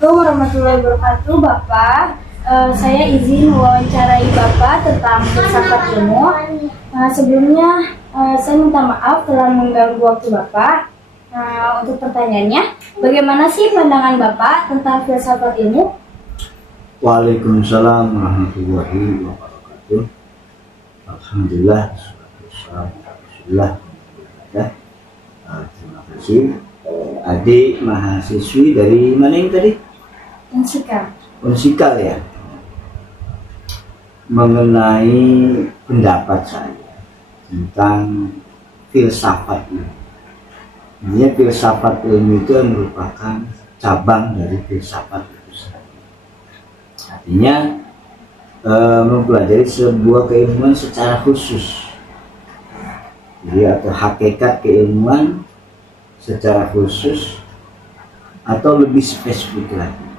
Assalamualaikum warahmatullahi wabarakatuh, Bapak. Saya izin wawancarai Bapak tentang filsafat ilmu. Sebelumnya, saya minta maaf telah mengganggu waktu Bapak. Untuk pertanyaannya, bagaimana sih pandangan Bapak tentang filsafat ilmu? Waalaikumsalam warahmatullahi wabarakatuh. Alhamdulillah, Alhamdulillah. Terima kasih. Adik mahasiswi dari mana ini tadi? Unsikal. Unsikal ya. Mengenai pendapat saya tentang filsafat ilmu. Ini filsafat ilmu itu merupakan cabang dari filsafat itu sendiri. Artinya mempelajari sebuah keilmuan secara khusus. Jadi atau hakikat keilmuan secara khusus atau lebih spesifik lagi.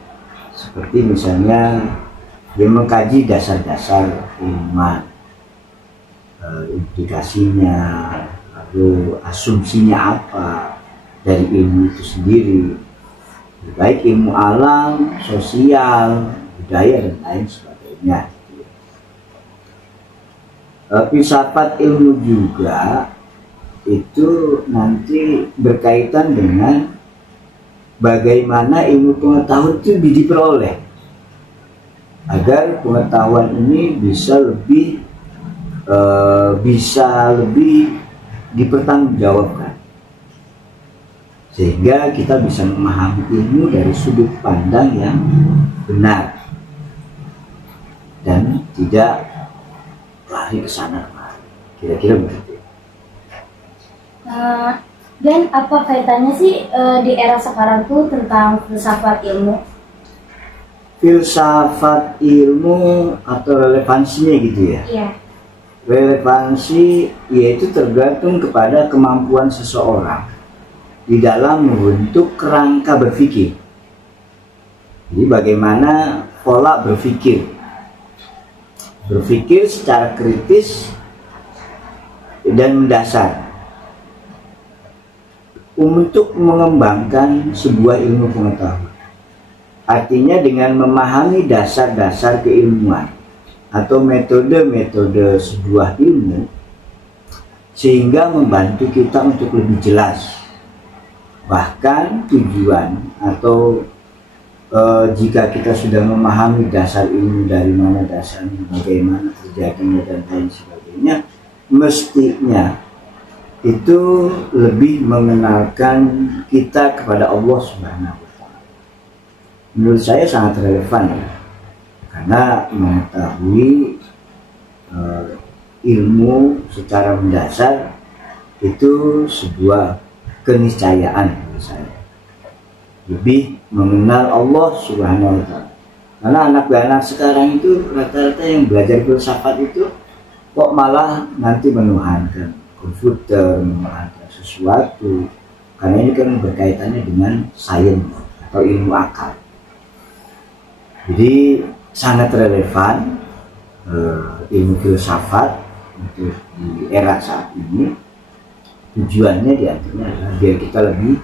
Seperti misalnya dia mengkaji dasar-dasar keilmuan, implikasinya, lalu asumsinya apa dari ilmu itu sendiri, baik ilmu alam, sosial, budaya dan lain sebagainya. Filsafat ilmu juga itu nanti berkaitan dengan bagaimana ilmu pengetahuan itu diperoleh agar pengetahuan ini bisa lebih dipertanggungjawabkan, sehingga kita bisa memahami ilmu dari sudut pandang yang benar dan tidak lari ke sana kemari. Kira-kira begitu. Dan apa kaitannya sih di era sekarang tuh tentang filsafat ilmu? Filsafat ilmu atau relevansinya gitu ya? Iya. Relevansi yaitu tergantung kepada kemampuan seseorang di dalam membentuk kerangka berpikir. Jadi bagaimana pola berpikir secara kritis dan mendasar untuk mengembangkan sebuah ilmu pengetahuan. Artinya dengan memahami dasar-dasar keilmuan atau metode-metode sebuah ilmu, sehingga membantu kita untuk lebih jelas. Bahkan tujuan atau jika kita sudah memahami dasar ilmu, dari mana dasarnya, bagaimana terjadinya dan lain sebagainya, mestinya itu lebih mengenalkan kita kepada Allah Subhanahu wa Ta'ala. Menurut saya sangat relevan ya, karena mengetahui ilmu secara mendasar itu sebuah keniscayaan menurut saya. Lebih mengenal Allah Subhanahu wa Ta'ala. Karena anak-anak sekarang itu rata-rata yang belajar filsafat itu kok malah nanti menuhankan komputer, menuhankan sesuatu, karena ini kan berkaitannya dengan sains atau ilmu akal. Jadi sangat relevan ilmu filsafat untuk di era saat ini. Tujuannya diantaranya adalah biar kita lebih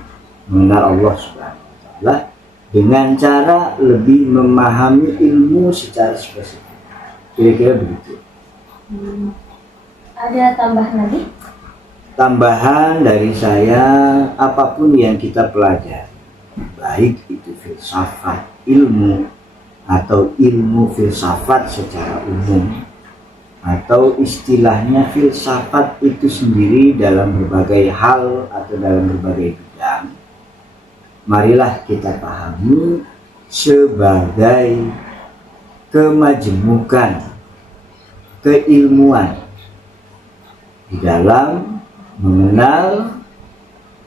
mengenal Allah Subhanahu wa Ta'ala dengan cara lebih memahami ilmu secara spesifik. Kira-kira begitu. Ada tambahan lagi? Tambahan dari saya, apapun yang kita pelajari, baik itu filsafat ilmu atau ilmu filsafat secara umum, atau istilahnya filsafat itu sendiri dalam berbagai hal atau dalam berbagai bidang, marilah kita pahami sebagai kemajemukan keilmuan di dalam mengenal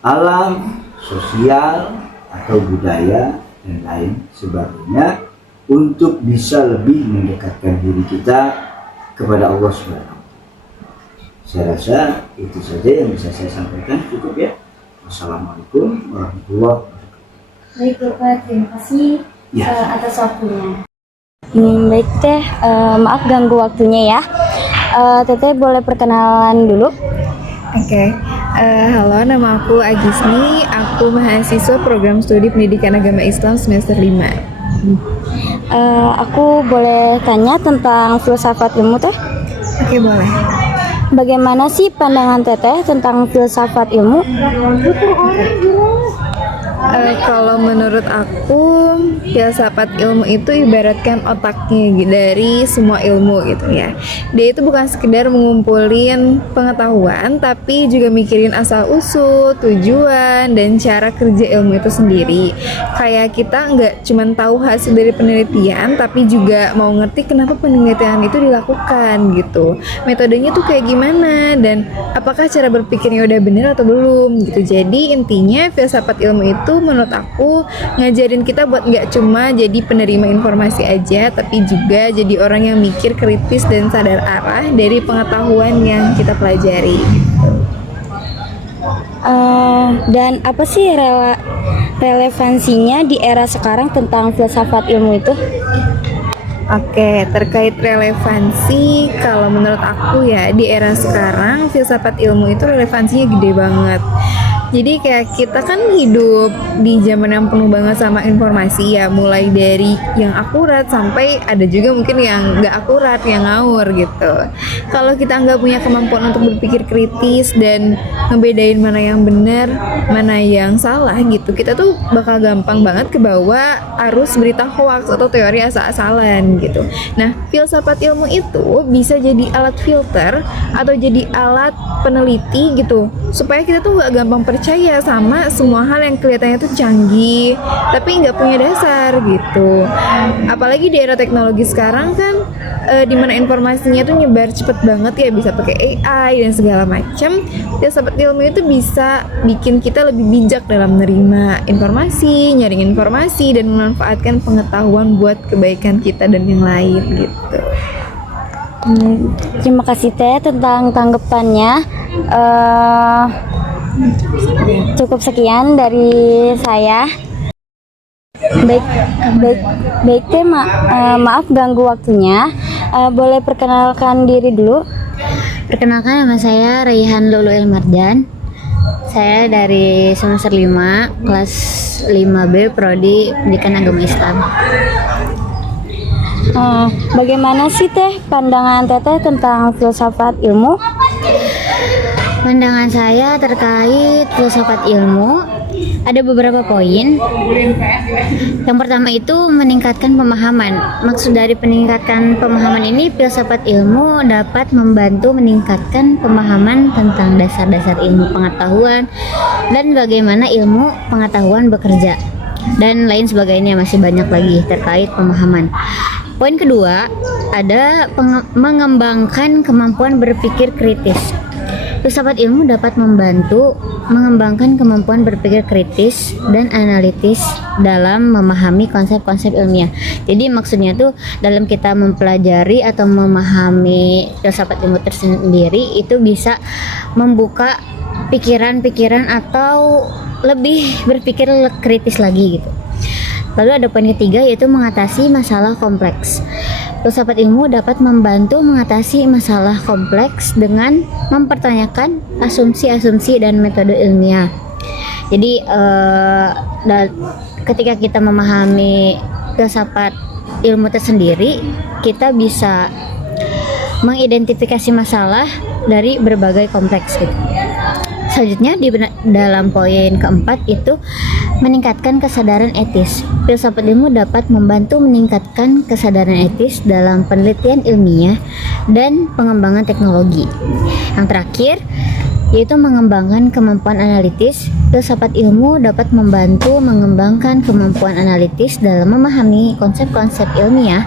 alam, sosial, atau budaya, dan lain sebagainya, untuk bisa lebih mendekatkan diri kita kepada Allah Subhanahu wa Ta'ala. Saya rasa itu saja yang bisa saya sampaikan, cukup ya. Wassalamualaikum warahmatullahi wabarakatuh. Baik Bapak, terima kasih atas waktunya. Baik Teh, maaf ganggu waktunya ya. Teteh boleh perkenalan dulu? Oke. Halo, nama aku Agisni. Aku mahasiswa program studi pendidikan agama Islam semester 5. Aku boleh tanya tentang filsafat ilmu teh? Oke, boleh. Bagaimana sih pandangan teteh tentang filsafat ilmu? Kalau menurut aku, filsafat ilmu itu ibaratkan otaknya dari semua ilmu gitu ya. Dia itu bukan sekedar mengumpulin pengetahuan, tapi juga mikirin asal usul, tujuan, dan cara kerja ilmu itu sendiri. Kayak kita nggak cuma tahu hasil dari penelitian, tapi juga mau ngerti kenapa penelitian itu dilakukan gitu. Metodenya tuh kayak gimana, dan apakah cara berpikirnya udah bener atau belum gitu. Jadi intinya filsafat ilmu itu menurut aku ngajarin kita buat nggak cuma jadi penerima informasi aja, tapi juga jadi orang yang mikir kritis dan sadar arah dari pengetahuan yang kita pelajari. Dan apa sih relevansinya di era sekarang tentang filsafat ilmu itu? Oke, terkait relevansi, kalau menurut aku ya di era sekarang filsafat ilmu itu relevansinya gede banget. Jadi kayak kita kan hidup di zaman yang penuh banget sama informasi ya, mulai dari yang akurat sampai ada juga mungkin yang nggak akurat, yang ngawur gitu. Kalau kita nggak punya kemampuan untuk berpikir kritis dan ngebedain mana yang benar, mana yang salah gitu, kita tuh bakal gampang banget kebawa arus berita hoax atau teori asal-asalan gitu. Nah, filsafat ilmu itu bisa jadi alat filter atau jadi alat peneliti gitu, supaya kita tuh nggak gampang percaya sama semua hal yang kelihatannya tuh canggih tapi nggak punya dasar gitu. Apalagi di era teknologi sekarang kan, dimana informasinya tuh nyebar cepet banget ya, bisa pakai AI dan segala macam. Filsafat ilmu itu bisa bikin kita lebih bijak dalam menerima informasi, nyaring informasi, dan memanfaatkan pengetahuan buat kebaikan kita dan yang lain gitu. Terima kasih teh tentang tanggapannya. Cukup sekian dari saya. Baik teh, maaf ganggu waktunya. Boleh perkenalkan diri dulu? Perkenalkan, nama saya Raihan Luluil Marjan. Saya dari semester 5, kelas 5B, Prodi Pendidikan Agama Islam. Bagaimana sih teh pandangan teteh tentang filsafat ilmu? Pandangan saya terkait filsafat ilmu ada beberapa poin. Yang pertama itu meningkatkan pemahaman. Maksud dari peningkatkan pemahaman ini, filsafat ilmu dapat membantu meningkatkan pemahaman tentang dasar-dasar ilmu pengetahuan dan bagaimana ilmu pengetahuan bekerja, dan lain sebagainya, masih banyak lagi terkait pemahaman. Poin kedua, ada mengembangkan kemampuan berpikir kritis. Filsafat ilmu dapat membantu mengembangkan kemampuan berpikir kritis dan analitis dalam memahami konsep-konsep ilmiah. Jadi maksudnya tuh dalam kita mempelajari atau memahami filsafat ilmu tersendiri itu bisa membuka pikiran-pikiran atau lebih berpikir kritis lagi gitu. Lalu ada poin ketiga, yaitu mengatasi masalah kompleks. Filsafat ilmu dapat membantu mengatasi masalah kompleks dengan mempertanyakan asumsi-asumsi dan metode ilmiah. Jadi ketika kita memahami filsafat ilmu tersendiri, kita bisa mengidentifikasi masalah dari berbagai kompleks gitu. Selanjutnya dalam poin keempat itu meningkatkan kesadaran etis. Filsafat ilmu dapat membantu meningkatkan kesadaran etis dalam penelitian ilmiah dan pengembangan teknologi. Yang terakhir yaitu mengembangkan kemampuan analitis. Filsafat ilmu dapat membantu mengembangkan kemampuan analitis dalam memahami konsep-konsep ilmiah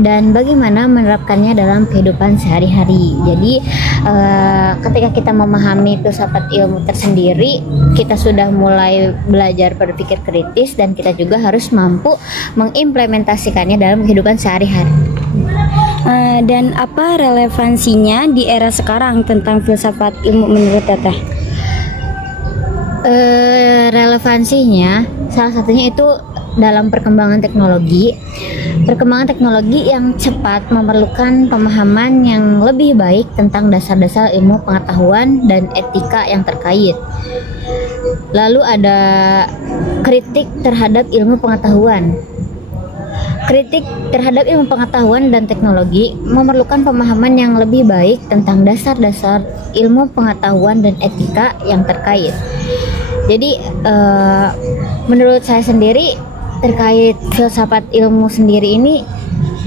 dan bagaimana menerapkannya dalam kehidupan sehari-hari. Jadi ketika kita memahami filsafat ilmu tersendiri, kita sudah mulai belajar berpikir kritis dan kita juga harus mampu mengimplementasikannya dalam kehidupan sehari-hari. Dan apa relevansinya di era sekarang tentang filsafat ilmu menurut teteh? Relevansinya salah satunya itu dalam perkembangan teknologi. Perkembangan teknologi yang cepat memerlukan pemahaman yang lebih baik tentang dasar-dasar ilmu pengetahuan dan etika yang terkait. Lalu ada kritik terhadap ilmu pengetahuan. Kritik terhadap ilmu pengetahuan dan teknologi memerlukan pemahaman yang lebih baik tentang dasar-dasar ilmu pengetahuan dan etika yang terkait. Jadi menurut saya sendiri terkait filsafat ilmu sendiri ini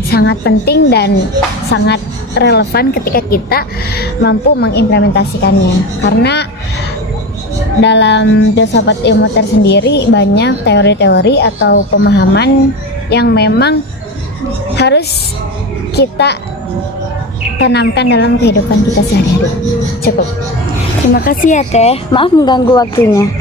sangat penting dan sangat relevan ketika kita mampu mengimplementasikannya, karena dalam filsafat ilmu tersendiri banyak teori-teori atau pemahaman yang memang harus kita tanamkan dalam kehidupan kita sehari-hari. Cukup. Terima kasih ya Teh. Maaf mengganggu waktunya.